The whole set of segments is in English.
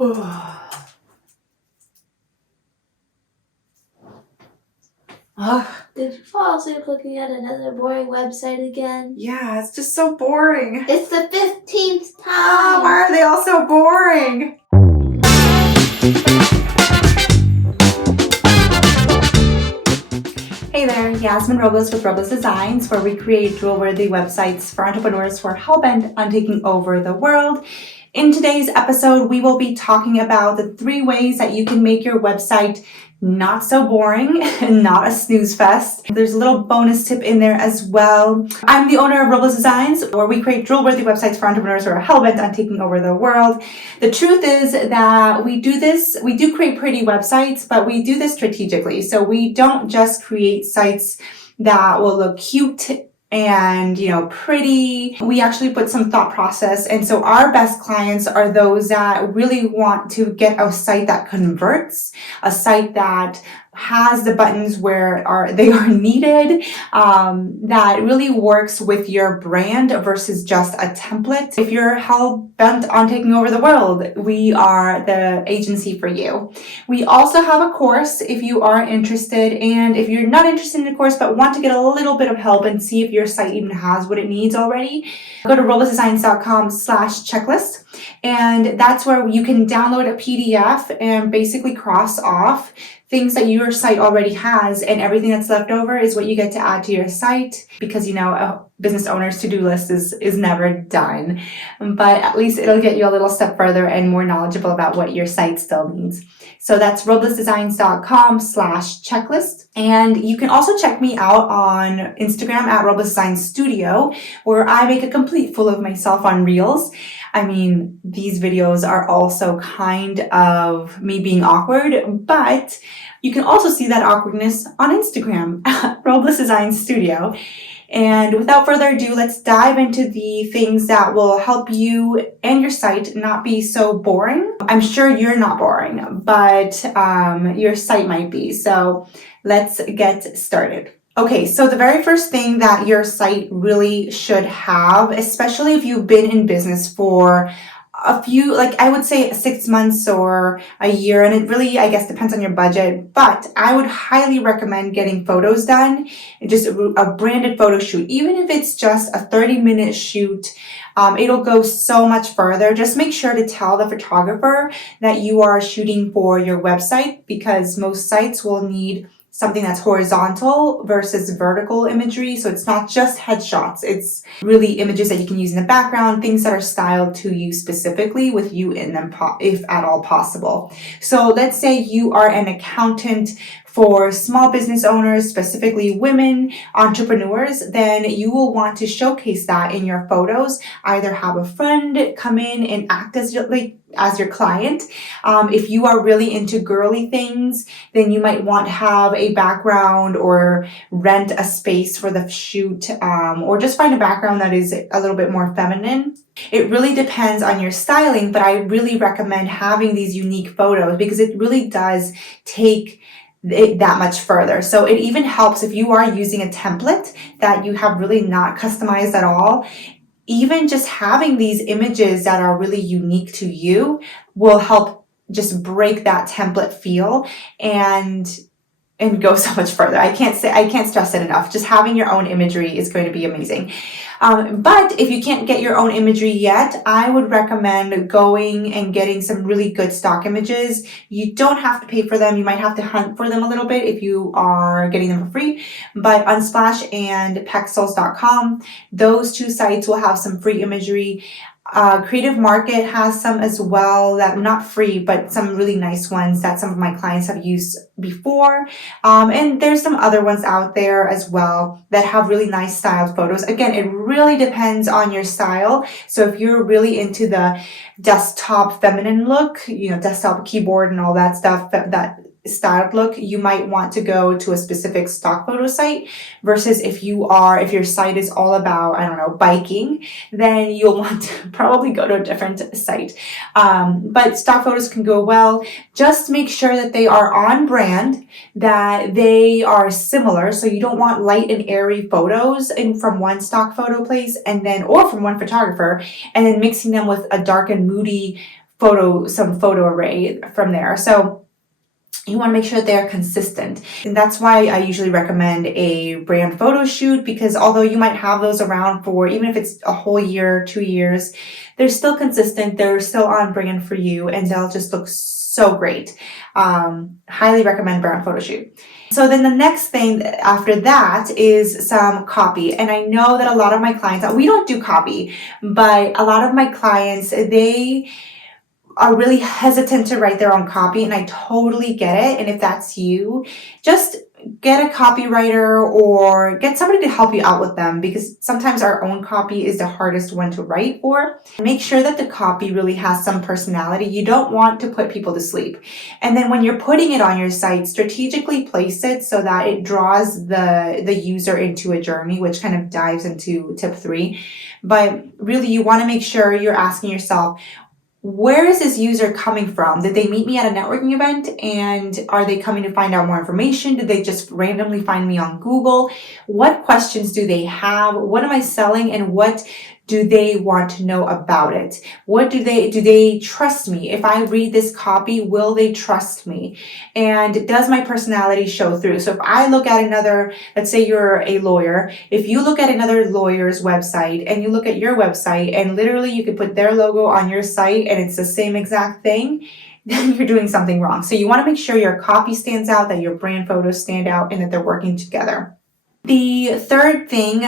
Did you fall asleep looking at another boring website again? Yeah, it's just so boring. It's the 15th time! Oh, why are they all so boring? Hey there, Yasmin Robles with Robles Designs, where we create drool-worthy websites for entrepreneurs who are hell-bent on taking over the world. In today's episode, we will be talking about the 3 ways that you can make your website not so boring and not a snooze fest. There's a little bonus tip in there as well. I'm the owner of Robles Designs, where we create drool-worthy websites for entrepreneurs who are hell-bent on taking over the world. The truth is that we do create pretty websites, but we do this strategically. So we don't just create sites that will look cute and, pretty. We actually put some thought process. And so our best clients are those that really want to get a site that converts, a site that has the buttons where they are needed, that really works with your brand versus just a template. If you're hell-bent on taking over the world, we are the agency for you. We also have a course if you are interested, and if you're not interested in the course but want to get a little bit of help and see if your site even has what it needs already, go to roblesdesigns.com/checklist, and that's where you can download a PDF and basically cross off things that your site already has, and everything that's left over is what you get to add to your site, because a business owner's to-do list is never done, but at least it'll get you a little step further and more knowledgeable about what your site still needs. So that's roblesdesigns.com/checklist. And you can also check me out on Instagram at Robles Designs Studio, where I make a complete fool of myself on Reels. I mean, these videos are also kind of me being awkward, but you can also see that awkwardness on Instagram at Robles Design Studio. And without further ado, let's dive into the things that will help you and your site not be so boring. I'm sure you're not boring, but your site might be. So let's get started. Okay, so the very first thing that your site really should have, especially if you've been in business for a few, I would say 6 months or a year, and it really, I guess, depends on your budget, but I would highly recommend getting photos done, just a branded photo shoot. Even if it's just a 30-minute shoot, it'll go so much further. Just make sure to tell the photographer that you are shooting for your website, because most sites will need something that's horizontal versus vertical imagery. So it's not just headshots. It's really images that you can use in the background, things that are styled to you specifically with you in them, if at all possible. So let's say you are an accountant for small business owners, specifically women entrepreneurs, then you will want to showcase that in your photos. Either have a friend come in and act as your client. If you are really into girly things, then you might want to have a background or rent a space for the shoot, or just find a background that is a little bit more feminine. It really depends on your styling, but I really recommend having these unique photos because it really does take it that much further. So it even helps if you are using a template that you have really not customized at all. Even just having these images that are really unique to you will help just break that template feel and go so much further. I can't stress it enough. Just having your own imagery is going to be amazing. But if you can't get your own imagery yet, I would recommend going and getting some really good stock images. You don't have to pay for them. You might have to hunt for them a little bit if you are getting them for free. But Unsplash and Pexels.com, those 2 sites will have some free imagery. Creative Market has some as well, that not free, but some really nice ones that some of my clients have used before. And there's some other ones out there as well that have really nice styled photos. Again, it really depends on your style. So if you're really into the desktop feminine look, desktop keyboard and all that stuff, that styled look, you might want to go to a specific stock photo site, versus if your site is all about, biking, then you'll want to probably go to a different site. But stock photos can go well. Just make sure that they are on brand, that they are similar. So you don't want light and airy photos from one stock photo place or from one photographer, and then mixing them with a dark and moody some photo array from there. So you want to make sure that they're consistent. And that's why I usually recommend a brand photo shoot, because although you might have those around for, even if it's a whole year, 2 years, they're still consistent, they're still on brand for you, and they'll just look so great. Highly recommend brand photo shoot. So then the next thing after that is some copy. And I know that a lot of my clients, we don't do copy, but a lot of my clients, they are really hesitant to write their own copy, and I totally get it. And if that's you, just get a copywriter or get somebody to help you out with them, because sometimes our own copy is the hardest one to write for. Make sure that the copy really has some personality. You don't want to put people to sleep. And then when you're putting it on your site, strategically place it so that it draws the user into a journey, which kind of dives into tip 3. But really, you want to make sure you're asking yourself, where is this user coming from? Did they meet me at a networking event, and are they coming to find out more information? Did they just randomly find me on Google? What questions do they have? What am I selling, and what do they want to know about it? What do they trust me? If I read this copy, will they trust me? And does my personality show through? So if I look at another, let's say you're a lawyer, if you look at another lawyer's website and you look at your website, and literally you could put their logo on your site and it's the same exact thing, then you're doing something wrong. So you want to make sure your copy stands out, that your brand photos stand out, and that they're working together. The third thing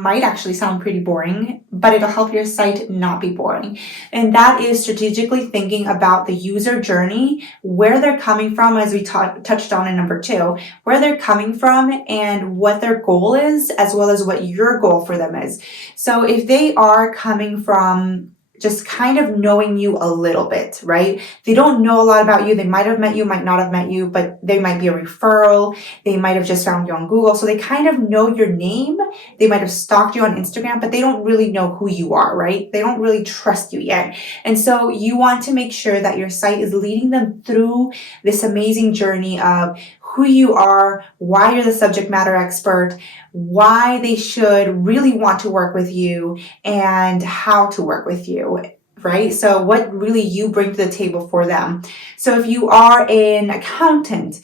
might actually sound pretty boring, but it'll help your site not be boring. And that is strategically thinking about the user journey, where they're coming from, as we touched on in number 2, where they're coming from and what their goal is, as well as what your goal for them is. So if they are coming from just kind of knowing you a little bit, right? They don't know a lot about you. They might have met you, might not have met you, but they might be a referral. They might have just found you on Google. So they kind of know your name. They might have stalked you on Instagram, but they don't really know who you are, right? They don't really trust you yet. And so you want to make sure that your site is leading them through this amazing journey of who you are, why you're the subject matter expert, why they should really want to work with you, and how to work with you, right? So what really you bring to the table for them. So if you are an accountant,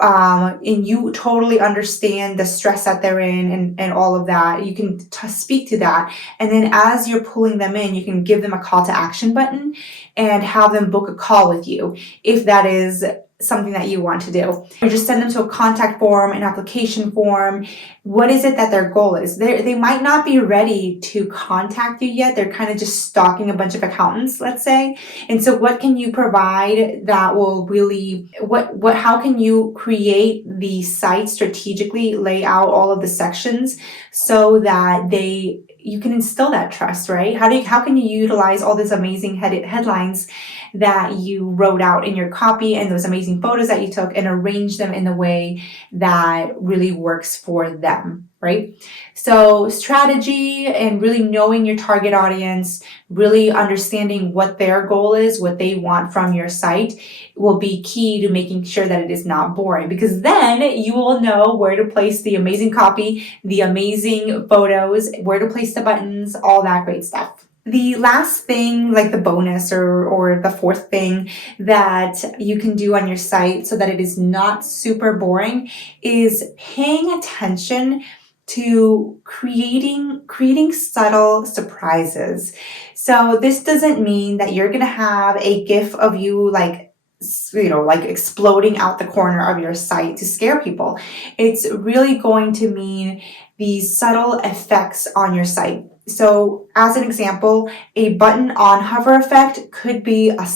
and you totally understand the stress that they're in and all of that, you can speak to that. And then as you're pulling them in, you can give them a call to action button and have them book a call with you, if that is something that you want to do. Or just send them to a contact form, an application form. What is it that their goal is? They might not be ready to contact you yet. They're kind of just stalking a bunch of accountants, let's say. And so what can you provide that will really, how can you create the site strategically, lay out all of the sections so that you can instill that trust, right? How can you utilize all these amazing headlines that you wrote out in your copy and those amazing photos that you took, and arrange them in the way that really works for them, right? So strategy and really knowing your target audience, really understanding what their goal is, what they want from your site, will be key to making sure that it is not boring, because then you will know where to place the amazing copy, the amazing photos, where to place the buttons, all that great stuff. The last thing, like the bonus or the fourth thing that you can do on your site so that it is not super boring, is paying attention to creating subtle surprises. So this doesn't mean that you're going to have a GIF of you like exploding out the corner of your site to scare people. It's really going to mean these subtle effects on your site. So as an example, a button on hover effect could be a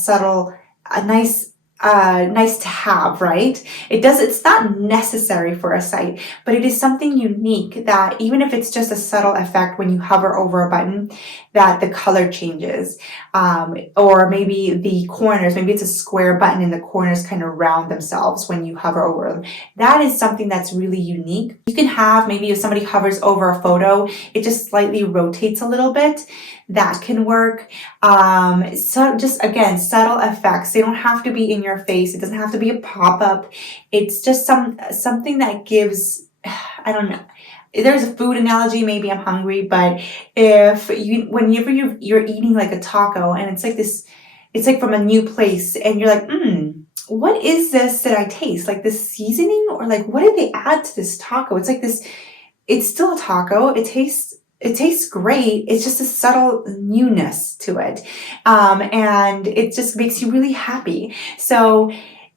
nice to have, right? It's not necessary for a site, but it is something unique that even if it's just a subtle effect when you hover over a button, that the color changes, or maybe the corners, maybe it's a square button and the corners kind of round themselves when you hover over them. That is something that's really unique. You can have, maybe if somebody hovers over a photo, it just slightly rotates a little bit. That can work. So just again, subtle effects. They don't have to be in your face. It doesn't have to be a pop-up. It's just something that gives, I don't know. There's a food analogy, maybe I'm hungry, but whenever you're eating like a taco and it's like this it's like from a new place and you're like, what is this that I taste? Like this seasoning, or like what did they add to this taco? It's like this, it's still a taco. It tastes great. It's just a subtle newness to it. And it just makes you really happy. So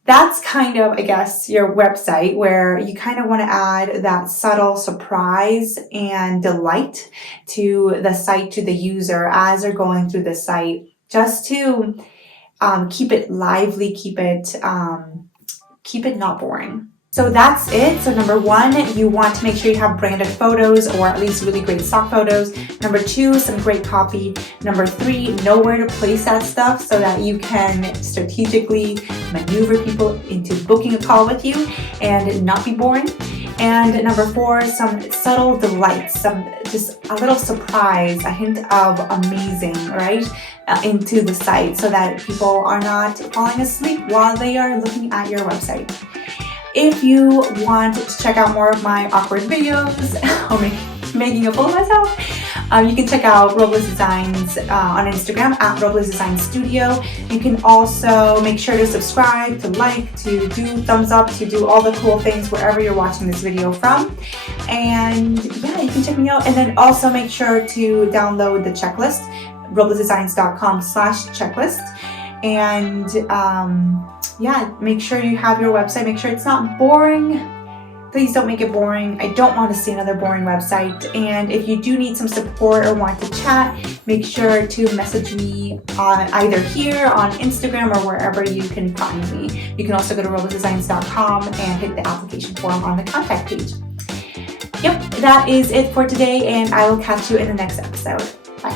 that's kind of, I guess, your website, where you kind of want to add that subtle surprise and delight to the site, to the user as they're going through the site, just to keep it lively, keep it not boring. So that's it. So number 1, you want to make sure you have branded photos, or at least really great stock photos. Number 2, some great copy. Number 3, know where to place that stuff so that you can strategically maneuver people into booking a call with you and not be boring. And number 4, some subtle delights, just a little surprise, a hint of amazing, right, into the site, so that people are not falling asleep while they are looking at your website. If you want to check out more of my awkward videos or making a fool of myself, you can check out Robles Designs on Instagram at Robles Design Studio. You can also make sure to subscribe, to like, to do thumbs up, to do all the cool things wherever you're watching this video from. And yeah, you can check me out. And then also make sure to download the checklist, roblesdesigns.com/checklist. And yeah, make sure you have your website. Make sure it's not boring. Please don't make it boring. I don't want to see another boring website. And if you do need some support or want to chat, make sure to message me either here on Instagram or wherever you can find me. You can also go to roblesdesigns.com and hit the application form on the contact page. Yep, that is it for today, and I will catch you in the next episode. Bye.